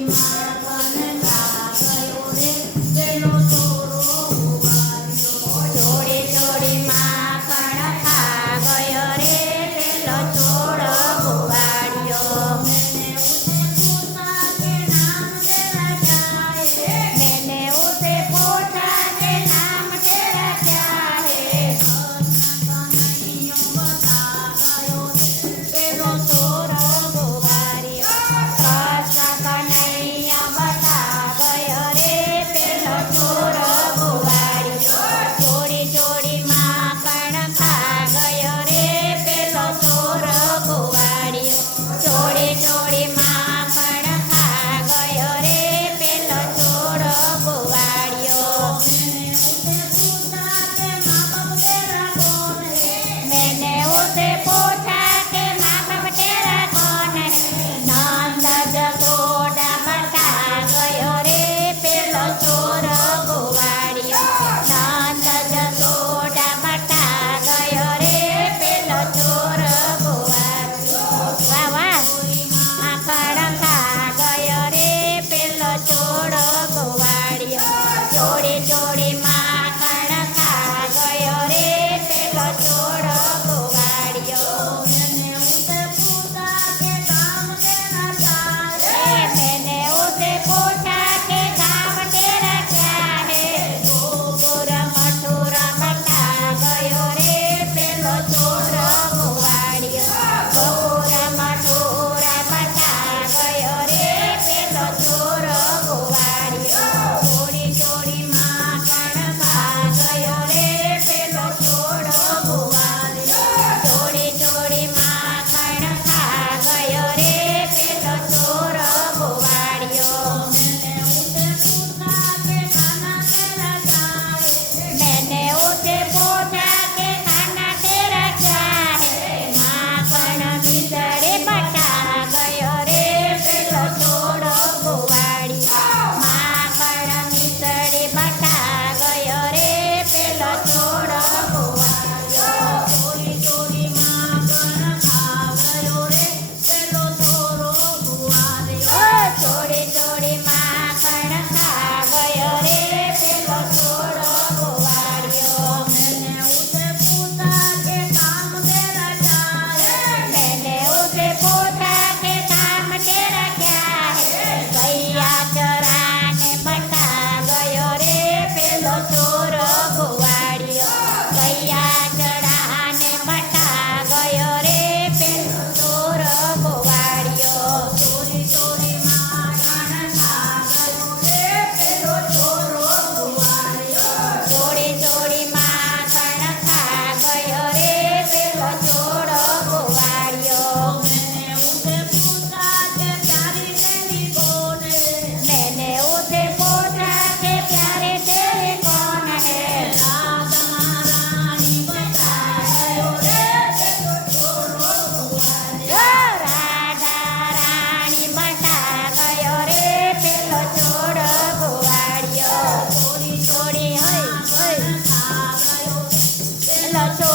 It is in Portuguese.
you. você pode. la